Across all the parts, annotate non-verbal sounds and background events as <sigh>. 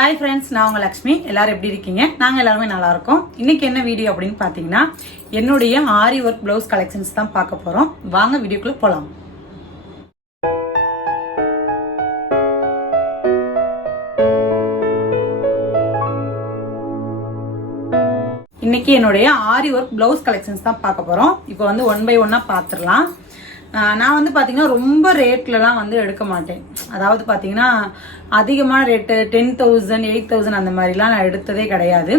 Hi friends நான் உங்கள் லக்ஷ்மி. எல்லாரும் எப்படி இருக்கீங்க? நாங்கள் எல்லாருமே நல்லா இருக்கோம். இன்னைக்கு என்ன வீடியோ அப்படின்னு பார்த்தீங்கன்னா என்னுடைய ஆரி ஒர்க் ப்ளவுஸ் கலெக்ஷன்ஸ் தான் பார்க்க போகிறோம் வாங்க வீடியோக்குள்ளே போகலாம் இன்னைக்கு என்னுடைய ஆரி ஒர்க் பிளவுஸ் கலெக்ஷன்ஸ் தான் பார்க்க போறோம். இப்போ வந்து ஒன் பை ஒன்னாக பார்த்துடலாம் நான் வந்து பார்த்தீங்கன்னா ரொம்ப ரேட்லலாம் வந்து எடுக்க மாட்டேன். அதாவது பார்த்தீங்கன்னா அதிகமான rate ten thousand eight thousand அந்த மாதிரிலாம் நான் எடுத்ததே கிடையாது.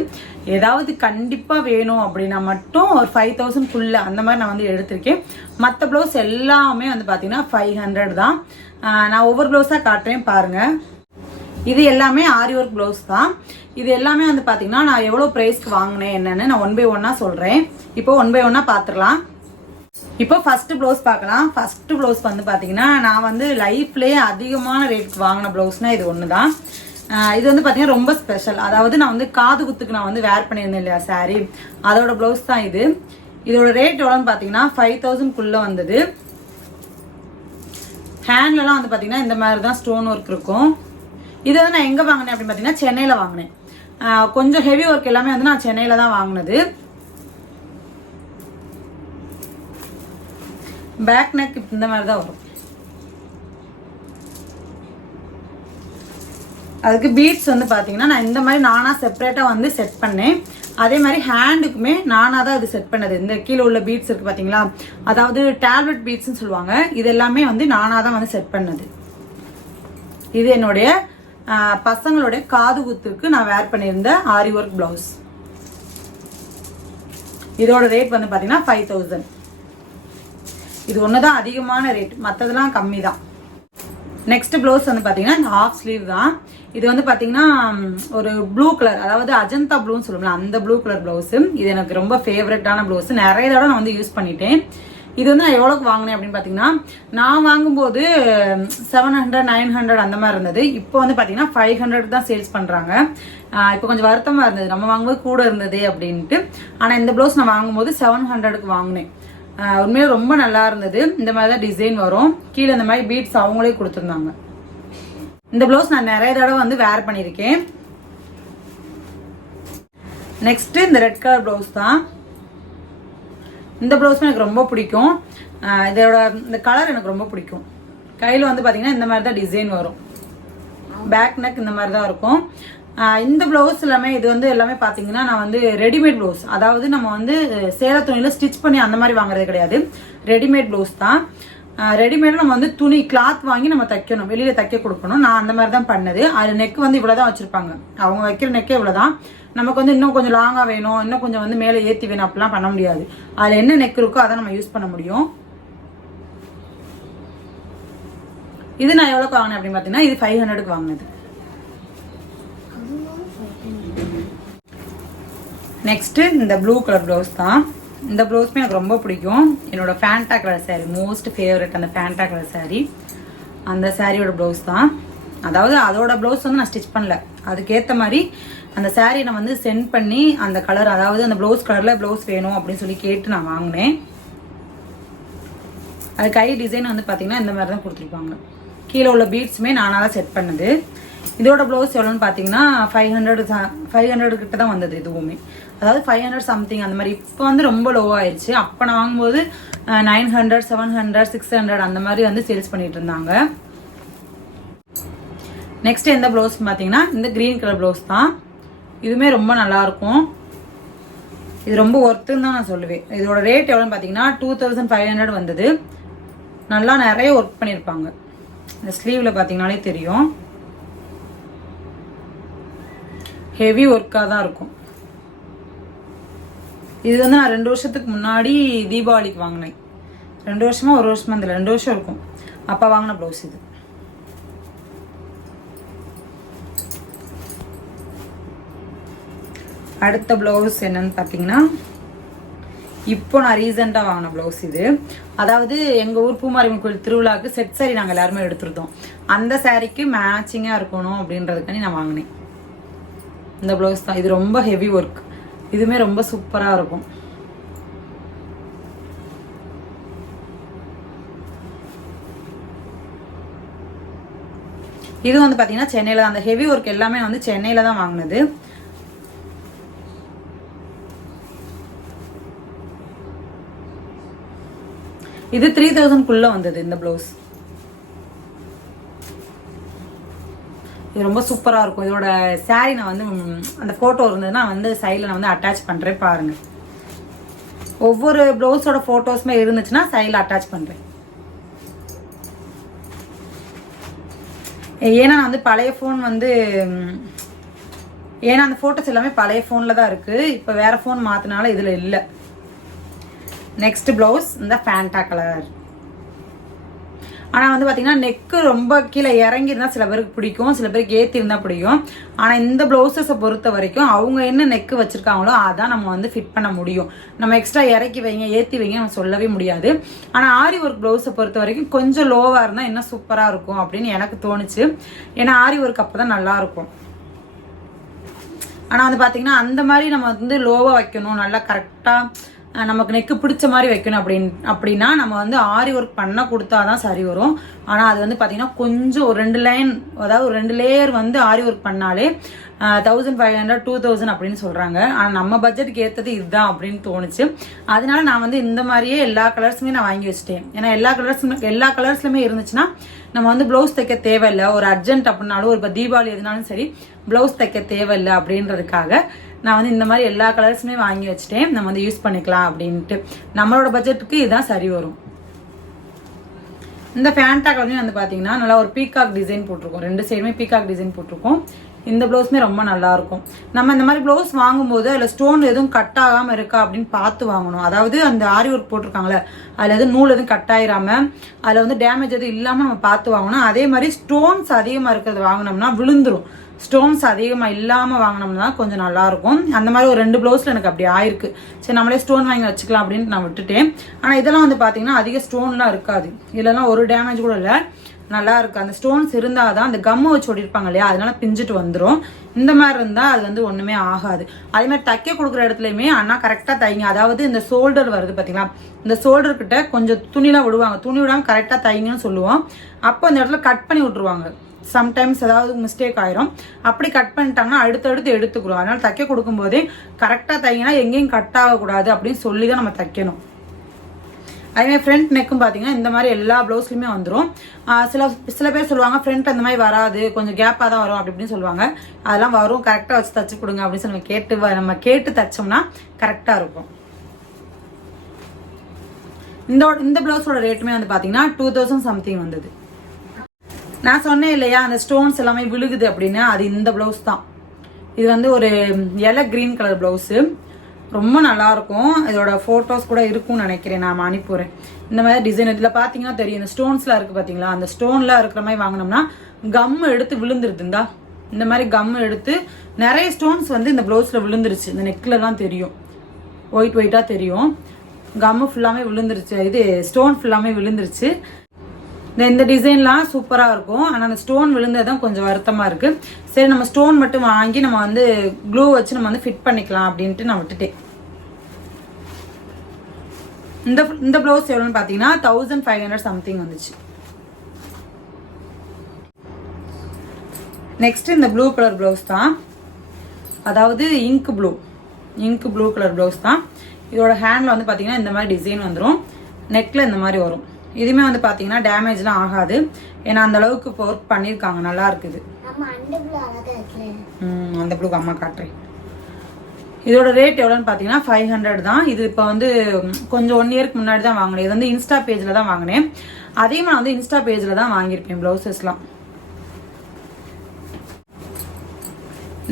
ஏதாவது கண்டிப்பாக வேணும் அப்படின்னா மட்டும் ஒரு ஃபைவ் தௌசண்ட்குள்ள அந்த மாதிரி நான் வந்து எடுத்திருக்கேன். மற்ற ப்ளவுஸ் எல்லாமே வந்து பார்த்தீங்கன்னா ஃபைவ் ஹண்ட்ரட் தான். நான் ஒவ்வொரு ப்ளவுஸாக காட்டுறேன் பாருங்கள் இது எல்லாமே ஆரி ஒர்க் ப்ளவுஸ் தான். இது எல்லாமே வந்து பார்த்தீங்கன்னா நான் எவ்வளோ ப்ரைஸ்க்கு வாங்கினேன் என்னன்னு நான் ஒன் பை ஒன்னாக சொல்கிறேன் இப்போ ஒன் பை ஒன்னாக பார்த்துடலாம் இப்போ ஃபர்ஸ்ட் ப்ளவுஸ் பார்க்கலாம். ஃபர்ஸ்ட் ப்ளவுஸ் வந்து பார்த்தீங்கன்னா நான் வந்து லைஃப்லேயே அதிகமான ரேட்டுக்கு வாங்கின ப்ளவுஸ்னால் இது ஒன்று தான் இது வந்து பார்த்தீங்கன்னா ரொம்ப ஸ்பெஷல் அதாவது நான் வந்து காது குத்துக்கு நான் வந்து வேர் பண்ணியிருந்தேன் இல்லையா சாரி அதோட ப்ளவுஸ் தான் இது. இதோட ரேட் எவ்வளோன்னு பார்த்தீங்கன்னா ஃபைவ் தௌசண்ட்குள்ளே வந்தது. ஹேண்ட்லலாம் வந்து பார்த்தீங்கன்னா இந்த மாதிரி தான் ஸ்டோன் ஒர்க் இருக்கும். இது வந்து நான் எங்கே வாங்கினேன் அப்படின்னு பார்த்தீங்கன்னா சென்னையில் வாங்கினேன். கொஞ்சம் ஹெவி ஒர்க் எல்லாமே வந்து நான் சென்னையில் தான் வாங்கினது. பேக் நெக் இந்த மாதிரி தான் வரும். அதுக்கு பீட்ஸ் வந்து பார்த்தீங்கன்னா நான் இந்த மாதிரி நானாக செப்பரேட்டாக வந்து செட் பண்ணேன். அதே மாதிரி ஹேண்டுக்குமே நானாக தான் அது செட் பண்ணது. இந்த கீழே உள்ள பீட்ஸ் இருக்குது பார்த்தீங்களா அதாவது டேப்லெட் பீட்ஸ்னு சொல்லுவாங்க. இது எல்லாமே வந்து நானாக தான் வந்து செட் பண்ணது. இது என்னுடைய பசங்களுடைய காது குத்துக்கு நான் வேர் பண்ணியிருந்த ஆரி ஒர்க் பிளவுஸ் இதோட ரேட் வந்து பார்த்தீங்கன்னா ஃபைவ் தௌசண்ட் இது ஒன்று தான் அதிகமான ரேட் மற்றதெல்லாம் கம்மி தான் நெக்ஸ்ட் ப்ளவுஸ் வந்து பார்த்தீங்கன்னா இந்த ஹாஃப் ஸ்லீவ் தான். இது வந்து பார்த்தீங்கன்னா ஒரு ப்ளூ கலர் அதாவது அஜந்தா ப்ளூன்னு சொல்லுவோம்ல அந்த ப்ளூ கலர் ப்ளவுஸ் இது எனக்கு ரொம்ப ஃபேவரட்டான ப்ளவுஸ் நிறைய தடவை நான் வந்து யூஸ் பண்ணிட்டேன். இது வந்து நான் எவ்வளோக்கு வாங்கினேன் அப்படின்னு பார்த்தீங்கன்னா நான் வாங்கும்போது செவன் ஹண்ட்ரட் நைன் ஹண்ட்ரட் அந்த மாதிரி இருந்தது. இப்போ வந்து பார்த்தீங்கன்னா ஃபைவ் ஹண்ட்ரட் தான் சேல்ஸ் பண்ணுறாங்க இப்போ கொஞ்சம் வருத்தமாக இருந்தது. நம்ம வாங்கும்போது கூட இருந்தது அப்படின்ட்டு. ஆனால் இந்த ப்ளவுஸ் நான் வாங்கும்போது செவன் ஹண்ட்ரடுக்கு வாங்கினேன். உண்மையிலே ரொம்ப நல்லா இருந்தது. இந்த மாதிரி தான் டிசைன் வரும். கீழே இந்த மாதிரி பீட்ஸ் அவங்களே கொடுத்துருந்தாங்க. இந்த ப்ளவுஸ் நான் நிறைய தடவை வந்து வேர் பண்ணியிருக்கேன். நெக்ஸ்ட்டு இந்த ரெட் கலர் ப்ளவுஸ் தான். இந்த ப்ளவுஸும் எனக்கு ரொம்ப பிடிக்கும். இதோட இந்த கலர் எனக்கு ரொம்ப பிடிக்கும். கையில் வந்து பார்த்தீங்கன்னா இந்த மாதிரி தான் டிசைன் வரும். பேக் நெக் இந்த மாதிரி தான் இருக்கும். இந்த ப்ளவுஸ் எல்லாமே இது வந்து எல்லாமே பார்த்தீங்கன்னா நான் வந்து ரெடிமேட் ப்ளவுஸ் அதாவது நம்ம வந்து சேல துணியில் ஸ்டிச் பண்ணி அந்த மாதிரி வாங்குறது கிடையாது. ரெடிமேட் ப்ளவுஸ் தான். ரெடிமேடும் நம்ம வந்து துணி கிளாத் வாங்கி நம்ம தைக்கணும். வெளியில் தைக்க கொடுக்கணும். நான் அந்த மாதிரி தான் பண்ணது. அது நெக் வந்து இவ்வளோ தான் வச்சுருப்பாங்க. அவங்க வைக்கிற நெக்கே இவ்வளோ தான் நமக்கு வந்து இன்னும் கொஞ்சம் லாங்காக வேணும். இன்னும் கொஞ்சம் வந்து மேலே ஏற்றி வேணும். அப்படிலாம் பண்ண முடியாது. அதில் என்ன நெக் இருக்கோ அதை நம்ம யூஸ் பண்ண முடியும். இது நான் எவ்வளோக்கு வாங்கினேன் அப்படின்னு பார்த்தீங்கன்னா இது ஃபைவ் ஹண்ட்ரடுக்கு வாங்கினது. நெக்ஸ்ட்டு இந்த ப்ளூ கலர் ப்ளவுஸ் தான். இந்த ப்ளவுஸுமே எனக்கு ரொம்ப பிடிக்கும். என்னோடய Fanta colour saree most favourite அந்த ஃபேண்டா கலர் saree. அந்த சாரியோட ப்ளவுஸ் தான். அதாவது அதோட ப்ளவுஸ் வந்து நான் ஸ்டிச் பண்ணல. அதுக்கேற்ற மாதிரி அந்த saree நான் வந்து சென்ட் பண்ணி அந்த கலர் அதாவது அந்த ப்ளவுஸ் கலரில் ப்ளவுஸ் வேணும் அப்படின்னு சொல்லி கேட்டு நான் வாங்கினேன். அது கை டிசைன் வந்து பார்த்தீங்கன்னா இந்த மாதிரி தான் கொடுத்துருப்பாங்க. கீழே உள்ள பீட்ஸுமே நானாக தான் செட் பண்ணது. இதோட ப்ளவுஸ் எவ்வளோன்னு பார்த்தீங்கன்னா ஃபைவ் ஹண்ட்ரட் ஃபைவ் ஹண்ட்ரட் கிட்ட தான் வந்தது இதுவுமே அதாவது ஃபைவ் ஹண்ட்ரட் சம்திங் அந்த மாதிரி. இப்போ வந்து ரொம்ப லோவாயிருச்சு அப்போ நான் வாங்கும்போது nine hundred seven hundred six hundred அந்த மாதிரி வந்து சேல்ஸ் பண்ணிட்டு இருந்தாங்க. நெக்ஸ்ட் எந்த ப்ளவுஸ் பார்த்தீங்கன்னா இந்த க்ரீன் கலர் ப்ளவுஸ் தான். இதுவுமே ரொம்ப நல்லா இருக்கும் இது ரொம்ப ஒர்த்துன்னு தான் நான் சொல்லுவேன். இதோட ரேட் எவ்வளோன்னு பார்த்தீங்கன்னா டூ தௌசண்ட் ஃபைவ் ஹண்ட்ரட் வந்தது. நல்லா நிறைய ஒர்க் பண்ணியிருப்பாங்க இந்த ஸ்லீவில் பார்த்தீங்கனாலே தெரியும். ஹெவி ஒர்க்காக தான் இருக்கும். இது வந்து நான் ரெண்டு வருஷத்துக்கு முன்னாடி தீபாவளிக்கு வாங்கினேன். ரெண்டு வருஷமா ஒரு வருஷமா இந்த ரெண்டு வருஷம் இருக்கும். அப்பா வாங்கின ப்ளவுஸ் இது. அடுத்த ப்ளவுஸ் என்னன்னு பார்த்தீங்கன்னா இப்போ நான் ரீசெண்டாக வாங்கின ப்ளவுஸ் இது. அதாவது எங்கள் ஊர் பூமாரியம்மன் கோயில் திருவிழாவுக்கு செட் சாரி நாங்கள் எல்லாருமே எடுத்துருந்தோம். அந்த சாரிக்கு மேட்சிங்காக இருக்கணும் அப்படின்றதுக்காண்டி நான் வாங்கினேன். இந்த ப்ளவுஸ் தான். இது ரொம்ப ஹெவி ஒர்க் இதுவுமே ரொம்ப சூப்பராக இருக்கும். இது வந்து பார்த்தீங்கன்னா சென்னையில் அந்த ஹெவி ஒர்க் எல்லாமே வந்து சென்னையில் தான் வாங்கினது. இது த்ரீ தௌசண்ட்குள்ளே வந்தது இந்த ப்ளவுஸ் இது ரொம்ப சூப்பராக இருக்கும். இதோட saree நான் வந்து அந்த ஃபோட்டோ இருந்ததுன்னா வந்து சைடில் நான் வந்து அட்டாச் பண்ணுறேன் பாருங்கள் ஒவ்வொரு ப்ளவுஸோட ஃபோட்டோஸுமே இருந்துச்சுன்னா சைடில் அட்டாச் பண்ணுறேன் ஏன்னா நான் வந்து பழைய ஃபோன் வந்து ஏன்னா அந்த ஃபோட்டோஸ் எல்லாமே பழைய ஃபோனில் தான் இருக்குது இப்போ வேறு ஃபோன் மாற்றினால இதில் இல்லை. நெக்ஸ்ட் ப்ளவுஸ் இந்த ஃபேண்டா கலர் ஆனால் வந்து பார்த்தீங்கன்னா நெக்கு ரொம்ப கீழே இறங்கியிருந்தா சில பேருக்கு பிடிக்கும் சில பேருக்கு ஏற்றிருந்தா பிடிக்கும். ஆனால் இந்த ப்ளவுசஸை பொறுத்த வரைக்கும் அவங்க என்ன நெக்கு வச்சுருக்காங்களோ அதான் நம்ம வந்து ஃபிட் பண்ண முடியும். நம்ம எக்ஸ்ட்ரா இறக்கி வைங்க ஏற்றி வைங்க நம்ம சொல்லவே முடியாது. ஆனால் ஆரி ஒர்க் ப்ளவுஸை பொறுத்த வரைக்கும் கொஞ்சம் லோவாக இருந்தால் இன்னும் சூப்பராக இருக்கும் அப்படின்னு எனக்கு தோணுச்சு. ஏன்னா ஆரி ஒர்க் அப்போ தான் நல்லாயிருக்கும் ஆனால் வந்து பார்த்தீங்கன்னா அந்த மாதிரி நம்ம வந்து லோவாக வைக்கணும் நல்லா கரெக்டாக நமக்கு நெக்கு பிடிச்ச மாதிரி வைக்கணும் அப்படின் அப்படின்னா நம்ம வந்து ஆரி ஒர்க் பண்ண கொடுத்தா தான் சரி வரும். ஆனால் அது வந்து பார்த்தீங்கன்னா கொஞ்சம் ஒரு ரெண்டு லைன் அதாவது ஒரு ரெண்டு லேயர் வந்து ஆரி ஒர்க் பண்ணாலே thousand five hundred two thousand அப்படின்னு சொல்கிறாங்க ஆனால் நம்ம பட்ஜெட்டுக்கு ஏற்றது இதுதான் அப்படின்னு தோணுச்சு. அதனால நான் வந்து இந்த மாதிரியே எல்லா கலர்ஸுமே நான் வாங்கி வச்சிட்டேன். ஏன்னா எல்லா கலர்ஸுமே எல்லா கலர்ஸ்லையுமே இருந்துச்சுன்னா நம்ம வந்து ப்ளவுஸ் தைக்க தேவையில்லை. ஒரு அர்ஜென்ட் அப்படின்னாலும் ஒரு இப்போ தீபாவளி எதுனாலும் சரி ப்ளவுஸ் தைக்க தேவையில்லை அப்படின்றதுக்காக நான் வந்து இந்த மாதிரி எல்லா கலர்ஸுமே வாங்கி வச்சுட்டேன். நம்ம வந்து யூஸ் பண்ணிக்கலாம் அப்படின்ட்டு. நம்மளோட பட்ஜெட்டுக்கு இதுதான் சரி வரும். இந்த ஃபேண்டா கலர்லையும் வந்து பார்த்தீங்கன்னா நல்லா ஒரு பீகாக் டிசைன் போட்டிருக்கோம். ரெண்டு சைடுமே பீகாக் டிசைன் போட்டிருக்கோம். இந்த ப்ளவுஸுமே ரொம்ப நல்லாயிருக்கும் நம்ம இந்த மாதிரி ப்ளவுஸ் வாங்கும்போது அதில் ஸ்டோன் எதுவும் கட் ஆகாமல் இருக்கா அப்படின்னு பார்த்து வாங்கணும். அதாவது அந்த ஆரி ஒர்க் போட்டிருக்காங்களே அதில் எதுவும் நூல் எதுவும் கட் ஆயிராம அதில் வந்து டேமேஜ் எதுவும் இல்லாமல் நம்ம பார்த்து வாங்கணும். அதே மாதிரி ஸ்டோன்ஸ் அதிகமாக இருக்கிறது வாங்கினோம்னா விழுந்துரும். ஸ்டோன்ஸ் அதிகமாக இல்லாமல் வாங்கினோம்னா கொஞ்சம் நல்லாயிருக்கும் அந்த மாதிரி ஒரு ரெண்டு ப்ளவுஸில் எனக்கு அப்படி ஆயிருக்கு. சரி நம்மளே ஸ்டோன் வாங்கி வச்சுக்கலாம் அப்படின்ட்டு நான் விட்டுட்டேன். ஆனால் இதெல்லாம் வந்து பார்த்தீங்கன்னா அதிக ஸ்டோன்லாம் இருக்காது. இதெல்லாம் ஒரு டேமேஜ் கூட இல்லை. நல்லா இருக்கு அந்த ஸ்டோன்ஸ் இருந்தால் தான் அந்த கம்மு வச்சு ஓடிருப்பாங்க இல்லையா? அதனால பிஞ்சிட்டு வந்துடும் இந்த மாதிரி இருந்தால் அது வந்து ஒன்றுமே ஆகாது. அதே மாதிரி தைக்க கொடுக்குற இடத்துலையுமே அண்ணா கரெக்டாக தைங்க. அதாவது இந்த ஷோல்டர் வருது பார்த்தீங்களா இந்த ஷோல்டர் கிட்ட கொஞ்சம் துணிலாம் விடுவாங்க. துணி விடாமல் கரெக்டாக தைங்கன்னு சொல்லுவோம். அப்போ அந்த இடத்துல கட் பண்ணி விட்டுருவாங்க. சம்டைம்ஸ் ஏதாவது மிஸ்டேக் ஆயிரும். அப்படி கட் பண்ணிட்டாங்கன்னா அடுத்தடுத்து எடுத்துக்கிறோம் அதனால தைக்க கொடுக்கும்போதே கரெக்டாக தைங்கன்னா எங்கேயும் கட் ஆகக்கூடாது அப்படின்னு சொல்லி தான் நம்ம தைக்கணும். அதேமாதிரி ஃப்ரண்ட் நெக்கும் பார்த்தீங்கன்னா இந்த மாதிரி எல்லா ப்ளவுஸ்லையுமே வந்துடும் சில சில பேர் சொல்லுவாங்க ஃப்ரண்ட் அந்த மாதிரி வராது. கொஞ்சம் கேப்பாக தான் வரும் அப்படி இப்படின்னு சொல்லுவாங்க. அதெல்லாம் வரும். கரெக்டாக வச்சு தச்சு கொடுங்க அப்படின்னு சொல்லி நம்ம கேட்டு வ- நம்ம கேட்டு தைச்சோம்னா கரெக்டாக இருக்கும். இந்த இந்த ப்ளவுஸோட ரேட்டுமே வந்து பார்த்தீங்கன்னா டூ தௌசண்ட் சம்திங் வந்தது. நான் சொன்னேன் இல்லையா அந்த ஸ்டோன்ஸ் எல்லாமே விழுகுது அப்படின்னு. அது இந்த ப்ளவுஸ் தான். இது வந்து ஒரு இலை கிரீன் கலர் ப்ளவுஸு ரொம்ப நல்லாயிருக்கும். இதோட ஃபோட்டோஸ் கூட இருக்கும்னு நினைக்கிறேன் நான் அனுப்புகிறேன் இந்த மாதிரி டிசைன் இதில் பார்த்தீங்கன்னா தெரியும். இந்த ஸ்டோன்ஸ்லாம் இருக்குது பார்த்தீங்களா அந்த ஸ்டோன்லாம் இருக்கிற மாதிரி வாங்கினோம்னா கம் எடுத்து விழுந்துருதுந்தா இந்த மாதிரி கம் எடுத்து நிறைய ஸ்டோன்ஸ் வந்து இந்த ப்ளவுஸில் விழுந்துருச்சு. இந்த நெக்லலாம் தெரியும். ஒயிட் ஒயிட்டாக தெரியும். கம்மு ஃபுல்லாமே விழுந்துருச்சு. இது ஸ்டோன் ஃபுல்லாமே விழுந்துருச்சு. இந்த இந்த டிசைன்லாம் சூப்பராக இருக்கும். ஆனால் அந்த ஸ்டோன் விழுந்தது தான் கொஞ்சம் வருத்தமாக இருக்குது சரி நம்ம ஸ்டோன் மட்டும் வாங்கி நம்ம வந்து க்ளூ வச்சு நம்ம வந்து ஃபிட் பண்ணிக்கலாம் அப்படின்ட்டு நான் விட்டுட்டேன். இந்த இந்த ப்ளவுஸ் எவ்வளோன்னு பார்த்தீங்கன்னா தௌசண்ட் ஃபைவ் ஹண்ட்ரட் சம்திங் வந்துச்சு. நெக்ஸ்ட் இந்த ப்ளூ கலர் ப்ளவுஸ் தான். அதாவது ink blue ink blue colour blouse தான். இதோட ஹேண்டில் வந்து பார்த்தீங்கன்னா இந்த மாதிரி டிசைன் வந்துடும் நெக்கில் இந்த மாதிரி வரும். இதுவுமே வந்து பார்த்தீங்கன்னா டேமேஜ்லாம் ஆகாது. ஏன்னா அந்த அளவுக்கு இப்போ ஒர்க் பண்ணியிருக்காங்க நல்லா இருக்குது. அந்த ப்ளூ அழகா இருக்குல்ல. ம், அந்த ப்ளூ அம்மா காட்டுறேன். இதோட ரேட் எவ்வளோன்னு பார்த்தீங்கன்னா ஃபைவ் ஹண்ட்ரட் தான். இது இப்போ வந்து கொஞ்சம் ஒன் இயர்க்கு முன்னாடி தான் வாங்கினேன். இது வந்து இன்ஸ்டா பேஜில் தான் வாங்கினேன். அதையும் நான் வந்து இன்ஸ்டா பேஜில் தான் வாங்கியிருப்பேன் ப்ளவுசஸ்லாம்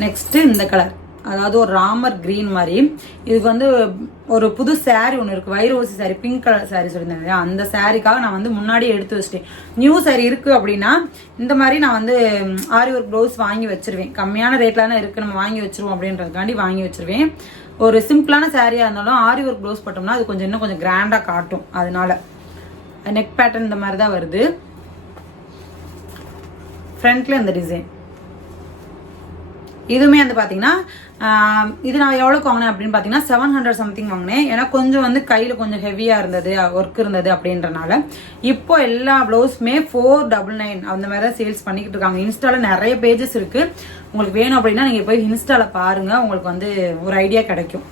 நெக்ஸ்ட் இந்த கலர் அதாவது ஒரு ராமர் கிரீன் மாதிரி. இதுக்கு வந்து ஒரு புது saree ஒன்று இருக்குது வைரோசி சாரீ பிங்க் கலர் saree சொல்லியிருந்தேன் இல்லையா? அந்த சாரீக்காக நான் வந்து முன்னாடியே எடுத்து வச்சிட்டேன். நியூ saree இருக்குது அப்படின்னா இந்த மாதிரி நான் வந்து ஆரி ஒர்க் ப்ளவுஸ் வாங்கி வச்சிருவேன். கம்மியான ரேட்ல இருக்குது நம்ம வாங்கி வச்சிருவோம் அப்படின்றதுக்காண்டி வாங்கி வச்சிருவேன். ஒரு சிம்பிளான சாரியாக இருந்தாலும் ஆரி ஒர்க் ப்ளவுஸ் போட்டோம்னா அது கொஞ்சம் இன்னும் கொஞ்சம் கிராண்டாக காட்டும் அதனால. நெக் பேட்டர்ன் இந்த மாதிரி தான் வருது. ஃப்ரண்ட்ல இந்த டிசைன் இதுவுமே வந்து பார்த்தீங்கன்னா இது நான் எவ்வளோக்கு வாங்கினேன் அப்படின்னு பார்த்தீங்கன்னா செவன் ஹண்ட்ரட் சம்திங் வாங்கினேன். ஏன்னா கொஞ்சம் வந்து கையில் கொஞ்சம் ஹெவியாக இருந்தது ஒர்க் இருந்தது அப்படின்றனால. இப்போ எல்லா ப்ளவுஸுமே ஃபோர் டபுள் நைன் அந்த மாதிரி தான் சேல்ஸ் பண்ணிக்கிட்டு இருக்காங்க. இன்ஸ்டாவில் நிறைய பேஜஸ் இருக்குது உங்களுக்கு வேணும் அப்படின்னா நீங்கள் போய் இன்ஸ்டாவில் பாருங்கள் உங்களுக்கு வந்து ஒரு ஐடியா கிடைக்கும்.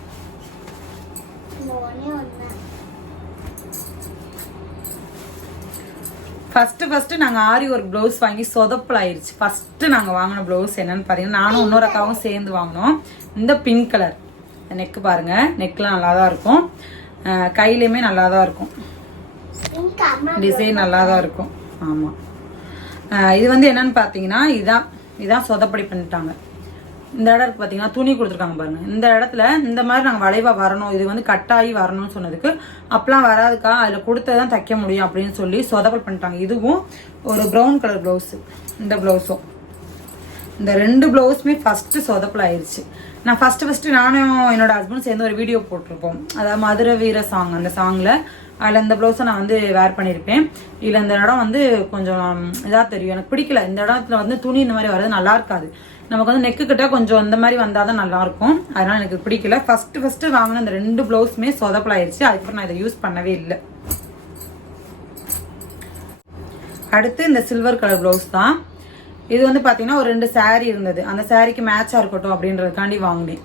ஃபஸ்ட்டு ஃபஸ்ட்டு நாங்கள் ஆரி ஒர்க் ப்ளவுஸ் வாங்கி சொதப்பல் ஃபஸ்ட்டு நாங்கள் வாங்கின ப்ளவுஸ் என்னன்னு பார்த்தீங்கன்னா நானும் இன்னொரு அக்காவும் சேர்ந்து வாங்கினோம். இந்த பிங்க் கலர் நெக்கு பாருங்க. நெக்லாம் நல்லா தான் இருக்கும் கையிலையுமே நல்லா தான் இருக்கும் டிசைன் நல்லா தான் இருக்கும் ஆமாம் இது வந்து என்னன்னு பார்த்தீங்கன்னா இதான். இதான் சொதப்படி பண்ணிட்டாங்க. இந்த இடம் இருக்கு பார்த்தீங்கன்னா துணி கொடுத்துருக்காங்க பாருங்க. இந்த இடத்துல இந்த மாதிரி நாங்கள் வளைவா வரணும். இது வந்து கட்டாயி வரணும்னு சொன்னதுக்கு அப்பெல்லாம் வராதுக்கா. அதுல கொடுத்ததான் தைக்க முடியும் அப்படின்னு சொல்லி சொதப்பல் பண்ணிட்டாங்க. இதுவும் ஒரு ப்ரௌன் கலர் ப்ளவுஸு இந்த ப்ளவுஸும் இந்த ரெண்டு ப்ளவுஸுமே ஃபஸ்ட்டு சொதப்பல் ஆயிடுச்சு நான் ஃபஸ்ட்டு ஃபஸ்ட்டு நானும் என்னோட ஹஸ்பண்ட் சேர்ந்து ஒரு வீடியோ போட்டிருப்போம். அதாவது மதுரை வீர சாங் அந்த சாங்ல அதில் இந்த ப்ளவுஸை நான் வந்து வேர் பண்ணியிருப்பேன். இதில் இந்த இடம் வந்து கொஞ்சம் இதாக தெரியும். எனக்கு பிடிக்கல. இந்த இடத்துல வந்து துணி இந்த மாதிரி வர்றது நல்லா இருக்காது. நமக்கு வந்து நெக்கு கிட்ட கொஞ்சம் இந்த மாதிரி வந்தால் தான் நல்லாயிருக்கும். அதனால் எனக்கு பிடிக்கல. ஃபஸ்ட்டு ஃபஸ்ட்டு வாங்கின அந்த ரெண்டு ப்ளவுஸுமே சொதப்பல் ஆயிருச்சு அதுக்கப்புறம் நான் இதை யூஸ் பண்ணவே இல்லை. அடுத்து இந்த சில்வர் கலர் ப்ளவுஸ் தான். இது வந்து பார்த்தீங்கன்னா ஒரு ரெண்டு சேரீ இருந்தது. அந்த சாரீக்கு மேட்சாக இருக்கட்டும் அப்படின்றதுக்காண்டி வாங்கினேன்.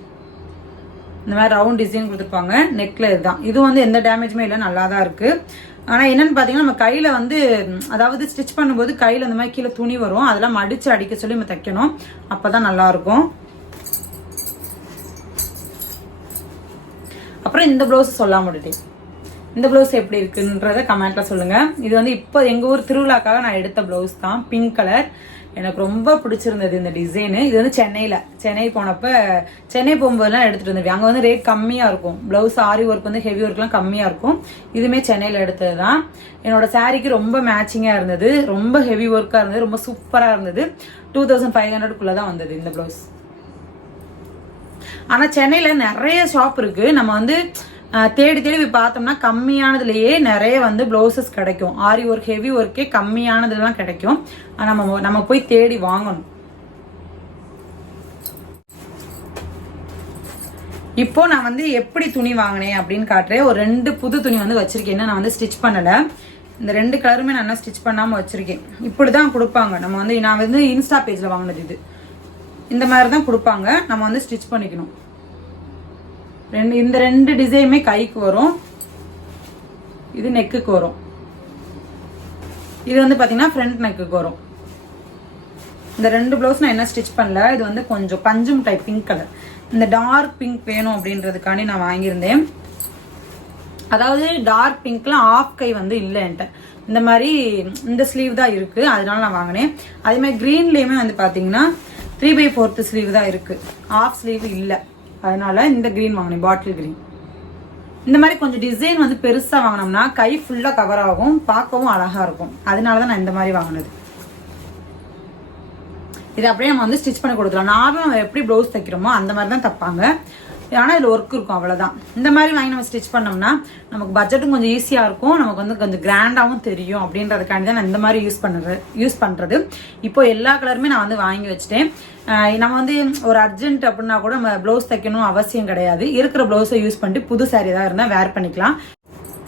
இந்த மாதிரி ரவுண்ட் டிசைன் கொடுத்துருப்பாங்க. நெக்ல இதுதான். இது வந்து எந்த டேமேஜுமே இல்லை. நல்லா தான் இருக்குது ஆனால் என்னென்னு பார்த்தீங்கன்னா நம்ம கையில் வந்து அதாவது ஸ்டிச் பண்ணும்போது கையில் இந்த மாதிரி கீழே துணி வரும். அதெல்லாம் மடித்து அடிக்க சொல்லி நம்ம தைக்கணும். அப்பதான் நல்லா இருக்கும் அப்புறம் இந்த ப்ளவுஸ் சொல்லாம விட்டுட்டேன். இந்த ப்ளவுஸ் எப்படி இருக்குன்றத கமெண்ட்டில் சொல்லுங்கள் இது வந்து இப்போ எங்கள் ஊர் திருவிழாக்காக நான் எடுத்த ப்ளவுஸ் தான். பிங்க் கலர் எனக்கு ரொம்ப பிடிச்சிருந்தது இந்த டிசைனு இது வந்து சென்னையில். சென்னை போனப்ப சென்னை போகும்போதெல்லாம் எடுத்துட்டு வந்திருக்கேன் அங்கே வந்து ரேட் கம்மியாக இருக்கும். ப்ளவுஸ் ஆரி ஒர்க் வந்து ஹெவி ஒர்க்லாம் கம்மியாக இருக்கும். இதுவுமே சென்னையில் எடுத்தது தான் என்னோட சாரீக்கு ரொம்ப மேட்சிங்காக இருந்தது. ரொம்ப ஹெவி ஒர்க்காக இருந்தது. ரொம்ப சூப்பராக இருந்தது. டூ தௌசண்ட் ஃபைவ் ஹண்ட்ரட்குள்ளே தான் வந்தது இந்த ப்ளவுஸ் ஆனால் சென்னையில் நிறைய ஷாப் இருக்குது நம்ம வந்து தேடி தேடி போய் பார்த்தோம்னா கம்மியானதுலேயே நிறைய வந்து ப்ளவுசஸ் கிடைக்கும். ஆரி ஒர்க் ஹெவி ஒர்க்கே கம்மியானதுலாம் கிடைக்கும். நம்ம நம்ம போய் தேடி வாங்கணும். இப்போ நான் வந்து எப்படி துணி வாங்கினேன் அப்படின்னு காட்டுறேன். ஒரு ரெண்டு புது துணி வந்து வச்சிருக்கேன். இன்னும் நான் வந்து ஸ்டிச் பண்ணலை. இந்த ரெண்டு கலருமே நான் ஸ்டிச் பண்ணாமல் வச்சிருக்கேன். இப்படிதான் கொடுப்பாங்க. நம்ம வந்து நான் வந்து இன்ஸ்டா பேஜில் வாங்கினது இது. இந்த மாதிரி தான் கொடுப்பாங்க. நம்ம வந்து ஸ்டிச் பண்ணிக்கணும். ரெண்டு இந்த ரெண்டு டிசைனுமே கைக்கு வரும். இது நெக்குக்கு வரும். இது வந்து பார்த்தீங்கன்னா ஃப்ரண்ட் நெக்குக்கு வரும். இந்த ரெண்டு ப்ளவுஸ் நான் என்ன ஸ்டிச் பண்ணல இது வந்து கொஞ்சம் பஞ்சும் டைப் பிங்க் கலர் இந்த டார்க் பிங்க் வேணும் அப்படின்றதுக்காண்டி நான் வாங்கியிருந்தேன். அதாவது டார்க் பிங்க்ல ஆஃப் கை வந்து இல்லை என்கிட்ட. இந்த மாதிரி இந்த ஸ்லீவ் தான் இருக்கு அதனால நான் வாங்கினேன். அதே மாதிரி வந்து பார்த்தீங்கன்னா த்ரீ பை ஃபோர்த்து ஸ்லீவ் தான் இருக்கு. ஆஃப் ஸ்லீவ் இல்லை. அதனால இந்த க்ரீன் வாங்கினேன் பாட்டில் கிரீன் இந்த மாதிரி கொஞ்சம் டிசைன் வந்து பெருசாக வாங்கினோம்னா கை ஃபுல்லாக கவர் ஆகும் பார்க்கவும் அழகா இருக்கும். அதனால தான் நான் இந்த மாதிரி வாங்கினது. இது அப்படியே நம்ம வந்து ஸ்டிச் பண்ணி கொடுக்கலாம். நார்மலாக நம்ம எப்படி ப்ளவுஸ் தைக்கிறோமோ அந்த மாதிரி தான் தைப்பாங்க. ஆனால் இதில் ஒர்க் இருக்கும் அவ்வளோதான் இந்த மாதிரி வாங்கி நம்ம ஸ்டிச் பண்ணோம்னா நமக்கு பட்ஜெட்டும் கொஞ்சம் ஈஸியாக இருக்கும். நமக்கு வந்து கொஞ்சம் கிராண்டாகவும் தெரியும் அப்படின்றதுக்காண்டி தான் நான் இந்த மாதிரி யூஸ் பண்ணுறது யூஸ் பண்ணுறது இப்போ எல்லா கலருமே நான் வந்து வாங்கி வச்சுட்டேன். நம்ம வந்து ஒரு அர்ஜென்ட் அப்படின்னா கூட நம்ம ப்ளவுஸ் தைக்கணும் அவசியம் கிடையாது. இருக்கிற ப்ளவுஸை யூஸ் பண்ணிட்டு புது சாரி ஏதாவது இருந்தால் வேர் பண்ணிக்கலாம்.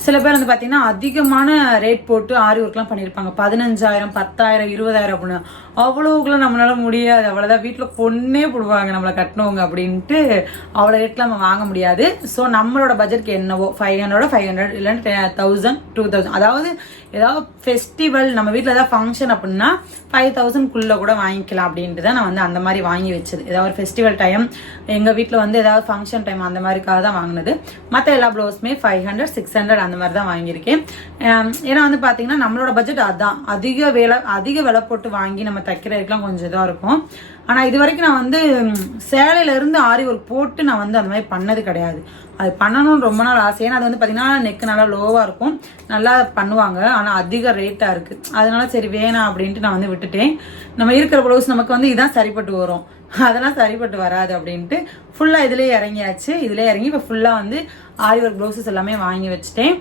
சில பேர் வந்து பார்த்தீங்கன்னா அதிகமான ரேட் போட்டு ஆரி ஒர்க்லாம் பண்ணியிருப்பாங்க. பதினஞ்சாயிரம் பத்தாயிரம் இருபதாயிரம் அப்படின்னு. அவ்வளோக்குலாம் நம்மளால முடியாது. அவ்வளோதான் வீட்டில் பொண்ணே போடுவாங்க. நம்மளை கட்டினவங்க அப்படின்ட்டு அவ்வளோ ரேட்டில் நம்ம வாங்க முடியாது. ஸோ நம்மளோட பட்ஜெட்க்கு என்னவோ ஃபைவ் ஹண்ட்ரட் ஃபைவ் ஹண்ட்ரட் இல்லைன்னா தௌசண்ட் டூ தௌசண்ட் அதாவது ஏதாவது ஃபெஸ்டிவல் நம்ம வீட்டில் ஏதாவது ஃபங்க்ஷன் அப்படின்னா ஃபைவ் தௌசண்ட்குள்ளே கூட வாங்கிக்கலாம் அப்படின்ட்டு தான் நான் வந்து அந்த மாதிரி வாங்கி வச்சது. ஏதாவது ஒரு ஃபெஸ்டிவல் டைம் எங்கள் வீட்டில் வந்து ஏதாவது ஃபங்க்ஷன் டைம் அந்த மாதிரிக்காக தான் வாங்கினது. மற்ற எல்லா ப்ளவுஸுமே ஃபைவ் ஹண்ட்ரட் சிக்ஸ் ஹண்ட்ரட் அந்த மாதிரி தான் வாங்கியிருக்கேன் ஏன்னா வந்து பார்த்தீங்கன்னா நம்மளோட பட்ஜெட் அதான். அதிக விலை அதிக விலை போட்டு வாங்கி நம்ம தைக்கிறதுக்குலாம் கொஞ்சம் இதாக இருக்கும். ஆனால் இது வரைக்கும் நான் வந்து சேலையிலேருந்து ஆரி ஒர்க் போட்டு நான் வந்து அந்த மாதிரி பண்ணது கிடையாது. அது பண்ணணும்னு ரொம்ப நாள் ஆசை. ஏன்னா அது வந்து பார்த்தீங்கன்னா நெக்கு நல்லா லோவாக இருக்கும். நல்லா பண்ணுவாங்க. ஆனால் அதிக ரேட்டாக இருக்குது அதனால சரி வேணாம் அப்படின்ட்டு நான் வந்து விட்டுட்டேன். நம்ம இருக்கிற ப்ளவுஸ் நமக்கு வந்து இதான் சரிப்பட்டு வரும். <laughs> அதெல்லாம் சரிப்பட்டு வராது அப்படின்ட்டு ஃபுல்லாக இதுலேயே இறங்கியாச்சு. இதுலேயே இறங்கி இப்போ ஃபுல்லாக வந்து ஆரி ஒர்க் ப்ளவுசஸ் எல்லாமே வாங்கி வச்சுட்டேன்.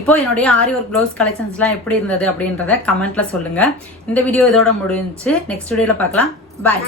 இப்போ என்னுடைய ஆரி ஒர்க் ப்ளவுஸ் கலெக்ஷன்ஸ்லாம் எப்படி இருந்தது அப்படின்றத கமெண்ட்ல சொல்லுங்க. இந்த வீடியோ இதோட முடிஞ்சுச்சு. நெக்ஸ்ட் வீடியோல பார்க்கலாம். பாய்